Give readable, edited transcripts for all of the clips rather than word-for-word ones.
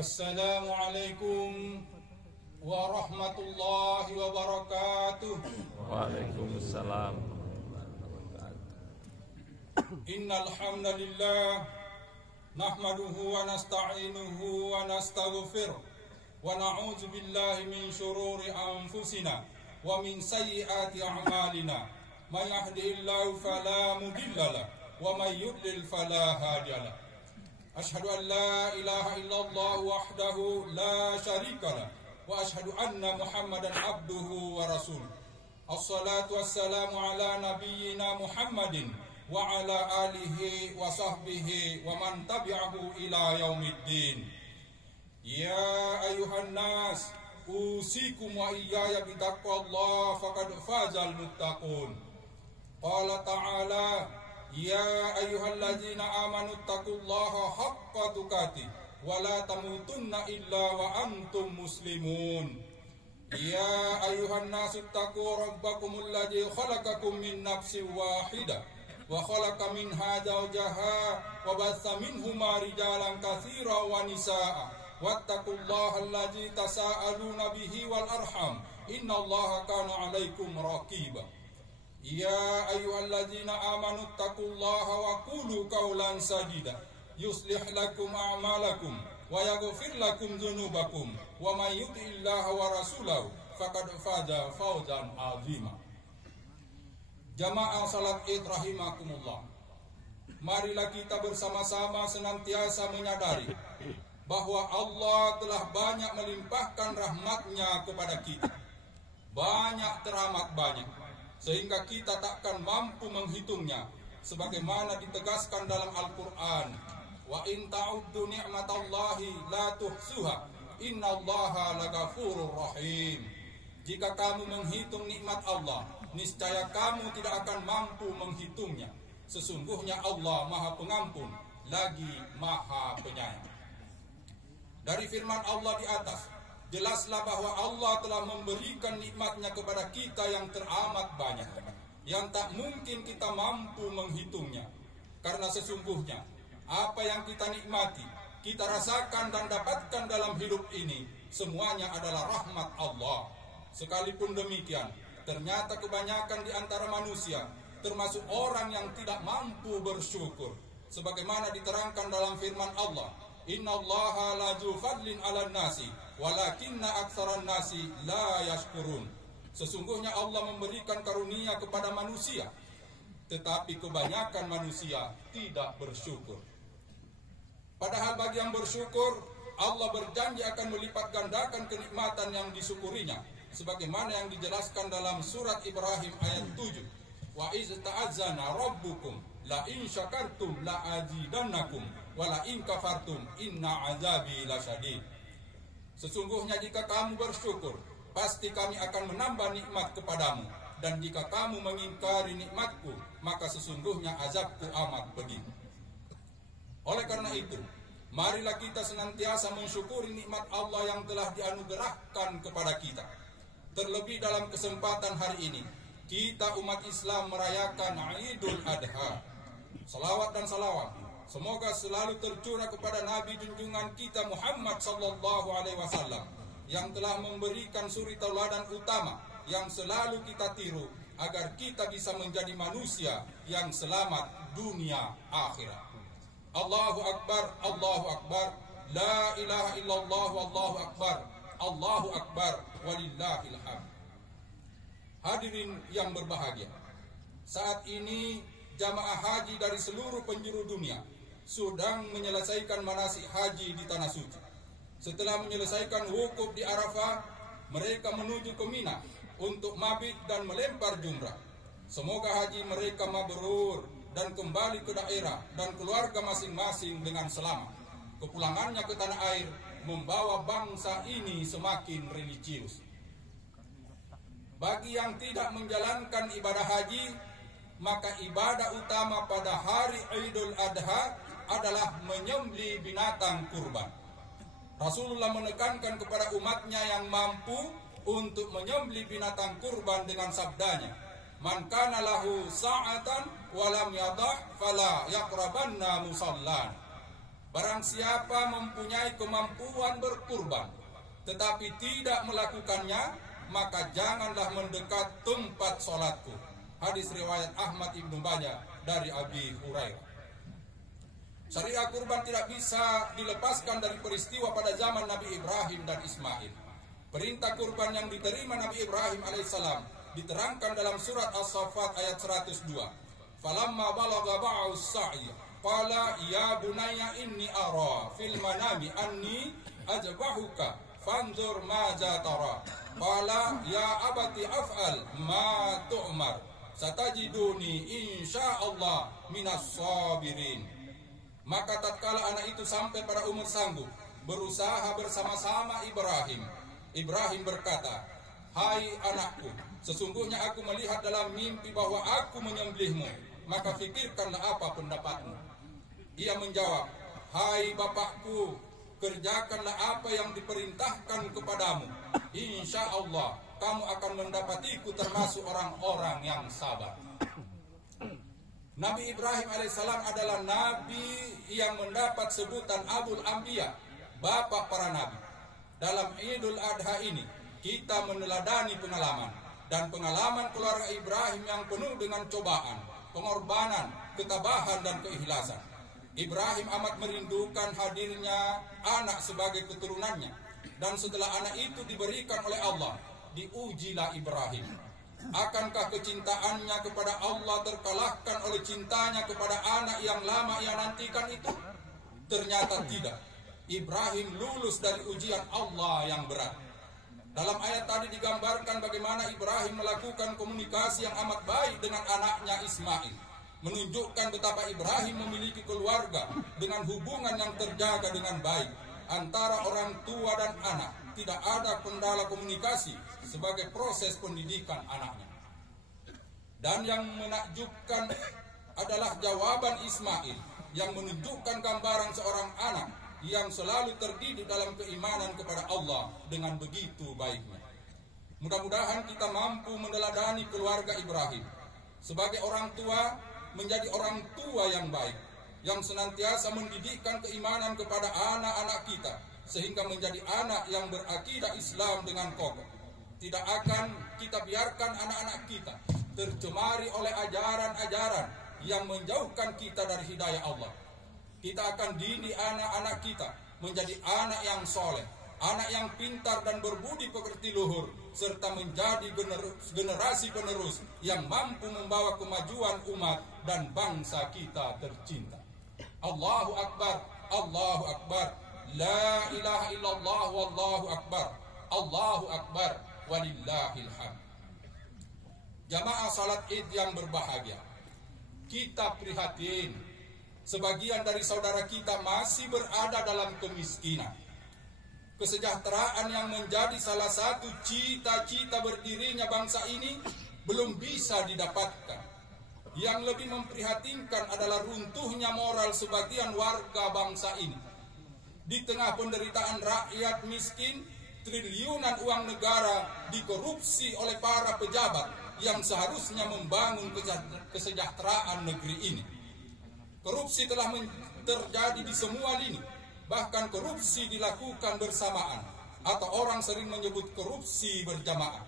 Assalamualaikum warahmatullahi wabarakatuh. Waalaikumsalam. Innal hamdalillah nahmaduhu wa nasta'inuhu wa nastaghfiruh wa na'udzu billahi min shururi anfusina wa min sayyiati a'malina. May yahdihillahu fala mudilla lahu wa may yudlil fala hadiya lahu. Ashhadu an la ilaha illallah wahdahu la syarika lah wa ashhadu anna Muhammadan abduhu wa rasuluh. Assalatu wassalamu ala nabiyyina Muhammadin wa ala alihi wa sahbihi wa man tabi'ahu ila yaumiddin. Ya ayuhan nas, usikum wa iyaya bitaqwallah faqad fazal muttaqun. Qala ta'ala, ya ayyuhalladzina amanu taqullaha haqqa tuqatih wa la tamutunna illa wa antum muslimun. Ya ayyuhan nasu taqu rabbakumul ladzi khalaqakum min nafsin wahidah wa khalaqa minha zawjaha wa batha minhuma rijalan katsiran wa nisaa'a wattaqullaha alladzi tasaaluna bihi wal arham innallaha kana 'alaikum raqiba. Ya ayyuhalladzina amanu taqullaha wa qulu qawlan sadida yuslih lakum a'malakum wa yaghfir lakum dzunubakum wa may yuti'illaha wa rasulahu faqad faza fawzan 'azima. Jamaah salat Id rahimakumullah. Marilah kita bersama-sama senantiasa menyadari bahwa Allah telah banyak melimpahkan rahmat-Nya kepada kita. Banyak teramat banyak, sehingga kita takkan mampu menghitungnya, sebagaimana ditegaskan dalam Al-Quran, wa in ta'uddu ni'matallahi la tuhsuha innallaha lagafurur rahim. Jika kamu menghitung nikmat Allah, niscaya kamu tidak akan mampu menghitungnya. Sesungguhnya Allah Maha Pengampun lagi Maha Penyayang. Dari firman Allah di atas, jelaslah bahwa Allah telah memberikan nikmat-Nya kepada kita yang teramat banyak, yang tak mungkin kita mampu menghitungnya. Karena sesungguhnya apa yang kita nikmati, kita rasakan dan dapatkan dalam hidup ini, semuanya adalah rahmat Allah. Sekalipun demikian, ternyata kebanyakan di antara manusia, termasuk orang yang tidak mampu bersyukur. Sebagaimana diterangkan dalam firman Allah, innallaha laju fadlin 'alan nasi walakinna aktsaran nasi la yashkurun. Sesungguhnya Allah memberikan karunia kepada manusia, tetapi kebanyakan manusia tidak bersyukur. Padahal bagi yang bersyukur, Allah berjanji akan melipat gandakan kenikmatan yang disyukurinya, sebagaimana yang dijelaskan dalam surat Ibrahim ayat 7. Wa iz ta'azzana rabbukum la in syakartum la azidannakum wa la in kafartum inna azabi lasyadid. Sesungguhnya jika kamu bersyukur, pasti kami akan menambah nikmat kepadamu, dan jika kamu mengingkari nikmatku, maka sesungguhnya azabku amat pedih. Oleh karena itu, marilah kita senantiasa mensyukuri nikmat Allah yang telah dianugerahkan kepada kita. Terlebih dalam kesempatan hari ini, kita umat Islam merayakan Idul Adha. Salawat dan salawat semoga selalu tercurah kepada Nabi junjungan kita Muhammad sallallahu alaihi wasallam, yang telah memberikan suri tauladan utama yang selalu kita tiru agar kita bisa menjadi manusia yang selamat dunia akhirat. Allahu Akbar, Allahu Akbar, la ilaha illallah, wallahu akbar, Allahu Akbar, walillahil hamd. Hadirin yang berbahagia, saat ini jamaah haji dari seluruh penjuru dunia sedang menyelesaikan manasik haji di Tanah Suci. Setelah menyelesaikan wukuf di Arafah, mereka menuju ke Mina untuk mabit dan melempar jumrah. Semoga haji mereka mabrur dan kembali ke daerah dan keluarga masing-masing dengan selamat. Kepulangannya ke tanah air membawa bangsa ini semakin religius. Bagi yang tidak menjalankan ibadah haji, maka ibadah utama pada hari Idul Adha adalah menyembelih binatang kurban. Rasulullah menekankan kepada umatnya yang mampu untuk menyembelih binatang kurban dengan sabdanya, man kana lahu sa'atan wa lam yadah fala yaqrabanna musallan. Barang siapa mempunyai kemampuan berkurban, tetapi tidak melakukannya, maka janganlah mendekat tempat sholatku. Hadis riwayat Ahmad Ibnu Majah dari Abi Hurairah. Syariat kurban tidak bisa dilepaskan dari peristiwa pada zaman Nabi Ibrahim dan Ismail. Perintah kurban yang diterima Nabi Ibrahim alaihissalam diterangkan dalam surat As-Saffat ayat 102. Falamma balagha ba'u as-sa'i qala ya bunayya inni ara fil manami anni ajbahuka fanzur maza tara. Qala ya abati af'al ma tu'mar satajiduni insyaallah minas sabirin. Maka tatkala anak itu sampai pada umur sanggup, berusaha bersama-sama Ibrahim. Ibrahim berkata, "Hai anakku, sesungguhnya aku melihat dalam mimpi bahwa aku menyembelihmu, maka fikirkanlah apa pendapatmu." Ia menjawab, "Hai bapakku, kerjakanlah apa yang diperintahkan kepadamu. Insya Allah kamu akan mendapatiku termasuk orang-orang yang sabar." Nabi Ibrahim alaihissalam adalah nabi yang mendapat sebutan Abul Anbiya, bapak para nabi. Dalam Idul Adha ini kita meneladani pengalaman dan pengalaman keluarga Ibrahim yang penuh dengan cobaan, pengorbanan, ketabahan dan keikhlasan. Ibrahim amat merindukan hadirnya anak sebagai keturunannya, dan setelah anak itu diberikan oleh Allah, diujilah Ibrahim. Akankah kecintaannya kepada Allah terkalahkan oleh cintanya kepada anak yang lama ia nantikan itu? Ternyata tidak. Ibrahim lulus dari ujian Allah yang berat. Dalam ayat tadi digambarkan bagaimana Ibrahim melakukan komunikasi yang amat baik dengan anaknya Ismail, menunjukkan betapa Ibrahim memiliki keluarga dengan hubungan yang terjaga dengan baik antara orang tua dan anak. Tidak ada kendala komunikasi sebagai proses pendidikan anaknya. Dan yang menakjubkan adalah jawaban Ismail yang menunjukkan gambaran seorang anak yang selalu terdidik dalam keimanan kepada Allah dengan begitu baiknya. Mudah-mudahan kita mampu meneladani keluarga Ibrahim sebagai orang tua, menjadi orang tua yang baik, yang senantiasa mendidikkan keimanan kepada anak-anak kita, sehingga menjadi anak yang berakidah Islam dengan kokoh. Tidak akan kita biarkan anak-anak kita tercemari oleh ajaran-ajaran yang menjauhkan kita dari hidayah Allah. Kita akan didik anak-anak kita menjadi anak yang soleh, anak yang pintar dan berbudi pekerti luhur, serta menjadi generasi penerus yang mampu membawa kemajuan umat dan bangsa kita tercinta. Allahu Akbar, Allahu Akbar. La ilaha illallah wallahu akbar. Allahu akbar walillahil hamd. Jamaah salat Id yang berbahagia, kita prihatin sebagian dari saudara kita masih berada dalam kemiskinan. Kesejahteraan yang menjadi salah satu cita-cita berdirinya bangsa ini belum bisa didapatkan. Yang lebih memprihatinkan adalah runtuhnya moral sebagian warga bangsa ini. Di tengah penderitaan rakyat miskin, triliunan uang negara dikorupsi oleh para pejabat yang seharusnya membangun kesejahteraan negeri ini. Korupsi telah terjadi di semua lini, bahkan korupsi dilakukan bersamaan, atau orang sering menyebut korupsi berjamaah.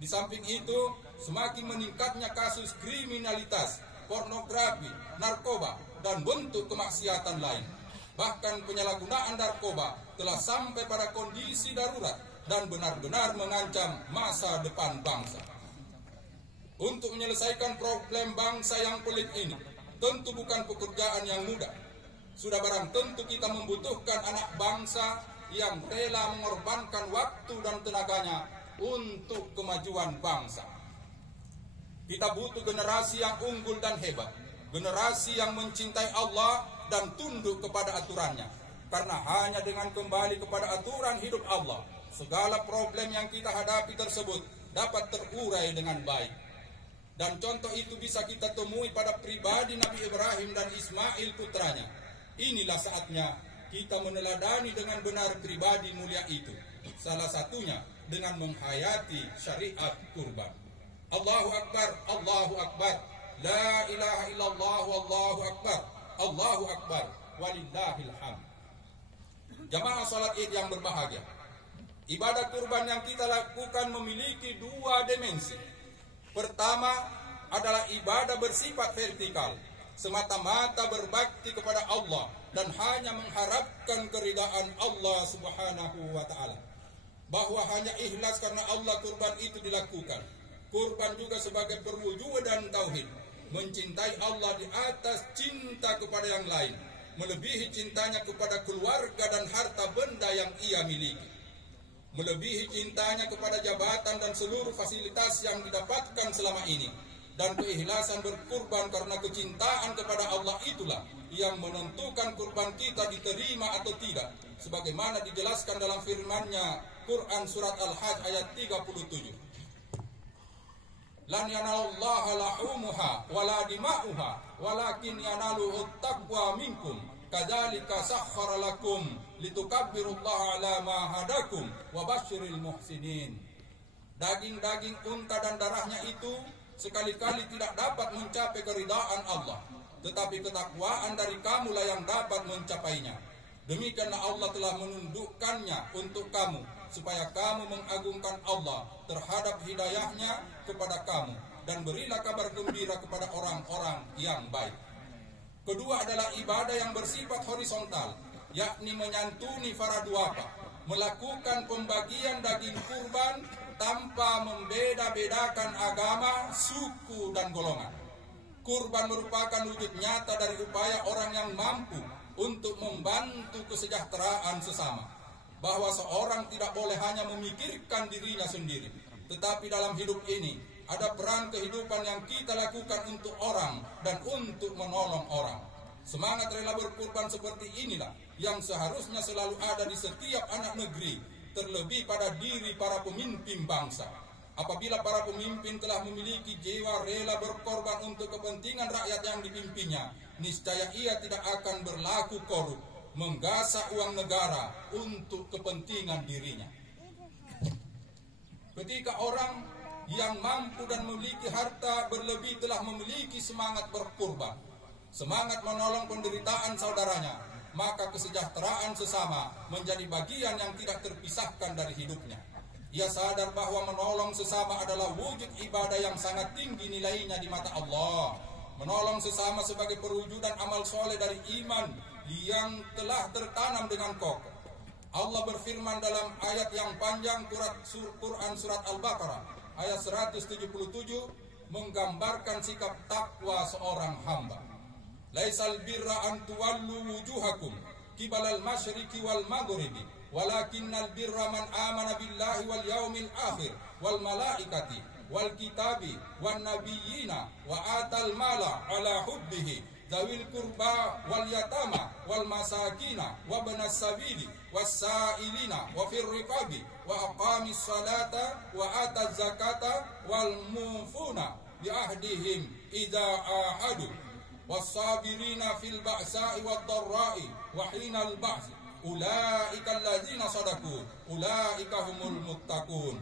Di samping itu, semakin meningkatnya kasus kriminalitas, pornografi, narkoba, dan bentuk kemaksiatan lain. Bahkan penyalahgunaan narkoba telah sampai pada kondisi darurat dan benar-benar mengancam masa depan bangsa. Untuk menyelesaikan problem bangsa yang pelik ini, tentu bukan pekerjaan yang mudah. Sudah barang tentu kita membutuhkan anak bangsa yang rela mengorbankan waktu dan tenaganya untuk kemajuan bangsa. Kita butuh generasi yang unggul dan hebat, generasi yang mencintai Allah dan tunduk kepada aturannya. Karena hanya dengan kembali kepada aturan hidup Allah, segala problem yang kita hadapi tersebut dapat terurai dengan baik. Dan contoh itu bisa kita temui pada pribadi Nabi Ibrahim dan Ismail putranya. Inilah saatnya kita meneladani dengan benar pribadi mulia itu. Salah satunya dengan menghayati syariat kurban. Allahu Akbar, Allahu Akbar. La ilaha illallah wallahu akbar. Allahu Akbar walillahil hamd. Jamaah salat Id yang berbahagia, ibadah kurban yang kita lakukan memiliki dua dimensi. Pertama adalah ibadah bersifat vertikal, semata-mata berbakti kepada Allah dan hanya mengharapkan keridaan Allah Subhanahu wa taala. Bahwa hanya ikhlas karena Allah kurban itu dilakukan. Kurban juga sebagai perwujudan tauhid, mencintai Allah di atas cinta kepada yang lain, melebihi cintanya kepada keluarga dan harta benda yang ia miliki, melebihi cintanya kepada jabatan dan seluruh fasilitas yang didapatkan selama ini. Dan keikhlasan berkurban karena kecintaan kepada Allah itulah yang menentukan kurban kita diterima atau tidak, sebagaimana dijelaskan dalam firman-Nya Quran surat Al-Hajj ayat 37. Lan yanalallaha lahumuha wala dima'uha walakin yanaluhu taqwa minkum kadzalika sakhkhara lakum litukabbirullaha ala ma hadakum wa basyiril muhsinin. Daging-daging unta dan darahnya itu sekali-kali tidak dapat mencapai keridaan Allah, tetapi ketakwaan dari kamulah yang dapat mencapainya. Demikianlah Allah telah menundukkannya untuk kamu, supaya kamu mengagungkan Allah terhadap hidayahnya kepada kamu, dan berilah kabar gembira kepada orang-orang yang baik. Kedua adalah ibadah yang bersifat horizontal, yakni menyantuni para duafa, melakukan pembagian daging kurban tanpa membeda-bedakan agama, suku, dan golongan. Kurban merupakan wujud nyata dari upaya orang yang mampu untuk membantu kesejahteraan sesama, bahwa seorang tidak boleh hanya memikirkan dirinya sendiri, tetapi dalam hidup ini ada peran kehidupan yang kita lakukan untuk orang dan untuk menolong orang. Semangat rela berkurban seperti inilah yang seharusnya selalu ada di setiap anak negeri, terlebih pada diri para pemimpin bangsa. Apabila para pemimpin telah memiliki jiwa rela berkorban untuk kepentingan rakyat yang dipimpinnya, niscaya ia tidak akan berlaku korup, menggasak uang negara untuk kepentingan dirinya. Ketika orang yang mampu dan memiliki harta berlebih telah memiliki semangat berkorban, semangat menolong penderitaan saudaranya, maka kesejahteraan sesama menjadi bagian yang tidak terpisahkan dari hidupnya. Ia sadar bahwa menolong sesama adalah wujud ibadah yang sangat tinggi nilainya di mata Allah. Menolong sesama sebagai perwujudan amal soleh dari iman yang telah tertanam dengan kokoh. Allah berfirman dalam ayat yang panjang Quran surat Al-Baqarah ayat 177 menggambarkan sikap takwa seorang hamba. Laisal birra an tuwallu wujuhakum qibalal masyriqi wal maghribi walakinnal birra man amana billahi wal yaumil akhir wal malaikati wal kitabi wan nabiyina wa atal mala ala hubbihi zawil kurba wal yatama wal masakina wa banas sabili was sailina wa fir riqabi wa aqamis salata wa ataz zakata wal mufuna bi ahdihim idza ahadu was-sabirina fil ba'sa'i wad-dharra'i wa hinal ba's ulaika alladzina sadaqu ulaika humul muttaqun.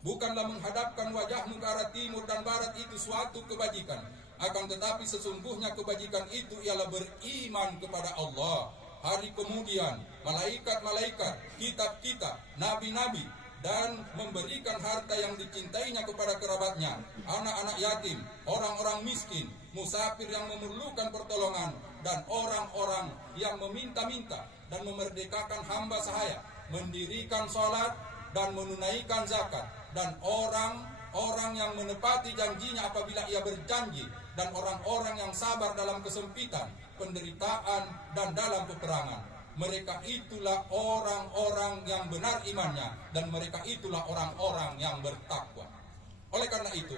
Bukanlah menghadapkan wajahmu ke arah timur dan barat itu suatu kebajikan, akan tetapi sesungguhnya kebajikan itu ialah beriman kepada Allah, hari kemudian, malaikat-malaikat, kitab-kitab, nabi-nabi, dan memberikan harta yang dicintainya kepada kerabatnya, anak-anak yatim, orang-orang miskin, musafir yang memerlukan pertolongan, dan orang-orang yang meminta-minta, dan memerdekakan hamba sahaya, mendirikan sholat dan menunaikan zakat, dan orang-orang yang menepati janjinya apabila ia berjanji, dan orang-orang yang sabar dalam kesempitan, penderitaan, dan dalam peperangan. Mereka itulah orang-orang yang benar imannya, dan mereka itulah orang-orang yang bertakwa. Oleh karena itu,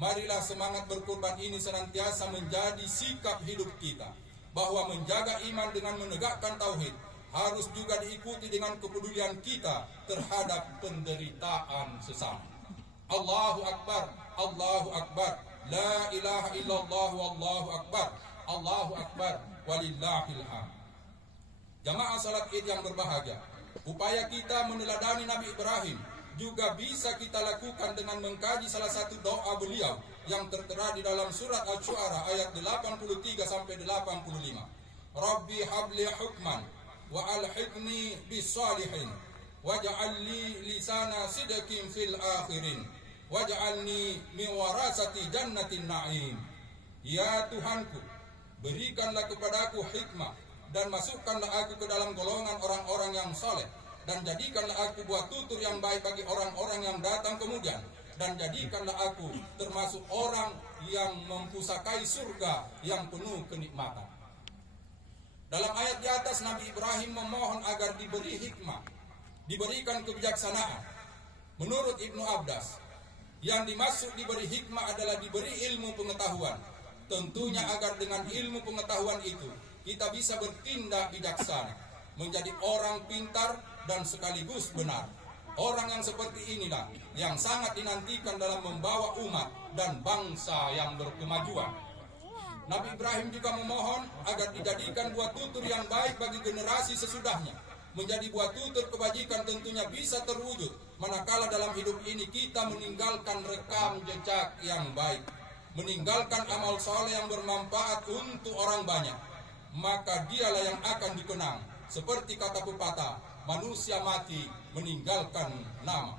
marilah semangat berkurban ini senantiasa menjadi sikap hidup kita, bahwa menjaga iman dengan menegakkan tauhid harus juga diikuti dengan kepedulian kita terhadap penderitaan sesama. Allahu Akbar, Allahu Akbar, la ilaha illallah wallahu akbar, Allahu Akbar, walillahil hamd. Jamaah salat Id yang berbahagia, upaya kita meneladani Nabi Ibrahim juga bisa kita lakukan dengan mengkaji salah satu doa beliau yang tertera di dalam surat Asy-Syu'ara ayat 83 sampai 85. Rabbi habli hukman wa alhiqni bis-salihin waj'al li lisana sidqin fil akhirin waj'alni min warasati jannatin na'im. Ya Tuhanku, berikanlah kepadaku hikmah dan masukkanlah aku ke dalam golongan orang-orang yang saleh, dan jadikanlah aku buah tutur yang baik bagi orang-orang yang datang kemudian, dan jadikanlah aku termasuk orang yang mempusakai surga yang penuh kenikmatan. Dalam ayat di atas, Nabi Ibrahim memohon agar diberi hikmah, diberikan kebijaksanaan. Menurut Ibnu Abdas, yang dimaksud diberi hikmah adalah diberi ilmu pengetahuan. Tentunya agar dengan ilmu pengetahuan itu kita bisa bertindak bijaksana, menjadi orang pintar dan sekaligus benar. Orang yang seperti inilah yang sangat dinantikan dalam membawa umat dan bangsa yang berkemajuan. Nabi Ibrahim juga memohon agar dijadikan buah tutur yang baik bagi generasi sesudahnya. Menjadi buah tutur kebajikan tentunya bisa terwujud manakala dalam hidup ini kita meninggalkan rekam jejak yang baik, meninggalkan amal soleh yang bermanfaat untuk orang banyak. Maka dialah yang akan dikenang. Seperti kata pepatah, manusia mati meninggalkan nama.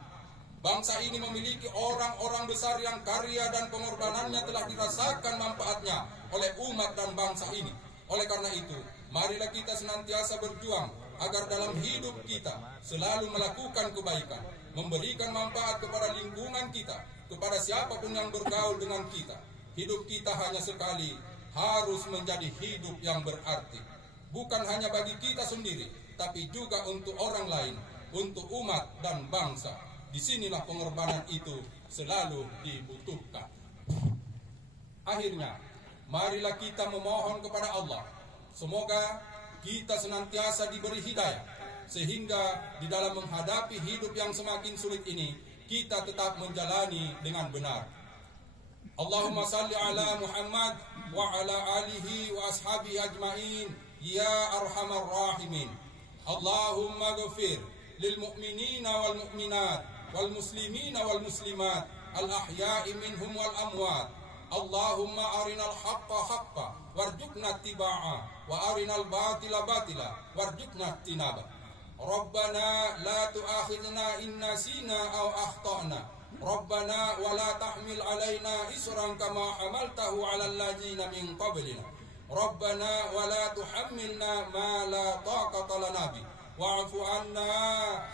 Bangsa ini memiliki orang-orang besar yang karya dan pengorbanannya telah dirasakan manfaatnya oleh umat dan bangsa ini. Oleh karena itu, marilah kita senantiasa berjuang agar dalam hidup kita selalu melakukan kebaikan, memberikan manfaat kepada lingkungan kita, kepada siapapun yang bergaul dengan kita. Hidup kita hanya sekali, harus menjadi hidup yang berarti. Bukan hanya bagi kita sendiri, tapi juga untuk orang lain, untuk umat dan bangsa. Disinilah pengorbanan itu selalu dibutuhkan. Akhirnya, marilah kita memohon kepada Allah, semoga kita senantiasa diberi hidayah, sehingga di dalam menghadapi hidup yang semakin sulit ini, kita tetap menjalani dengan benar. Allahumma salli ala Muhammad wa ala alihi wa ashabihi ajma'in ya arhamar rahimin. Allahumma ghafir lil mu'minina wal mu'minat wal muslimina wal muslimat al ahya'i minhum wal amwat. Allahumma arinal haqqa haqqa warzuqna ittiba'a wa arinal batila batila warzuqna ijtinaba. Rabbana la tu'akhidhna in nasina aw akhtana. Rabbana wa la tahmil alaina isran kama hamaltahu 'alal ladzina min qablina. Rabbana wa la tuhammilna ma la taqata lana bi. Wa'fu 'anna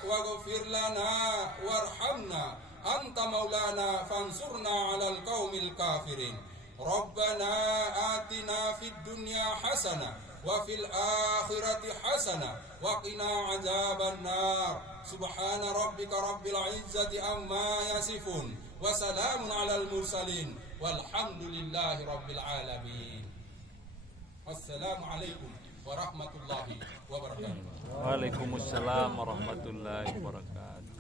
waghfir lana warhamna anta maulana fansurna 'alal qaumil kafirin. Rabbana atina fid dunya hasanah wa fil akhirati hasanah wa qina 'adzaban nar. Subhana rabbika rabbil izzati amma yasifun wa salamun 'alal mursalin walhamdulillahi rabbil alamin. Wassalamualaikum warahmatullahi wabarakatuh. Waalaikumsalam warahmatullahi wabarakatuh.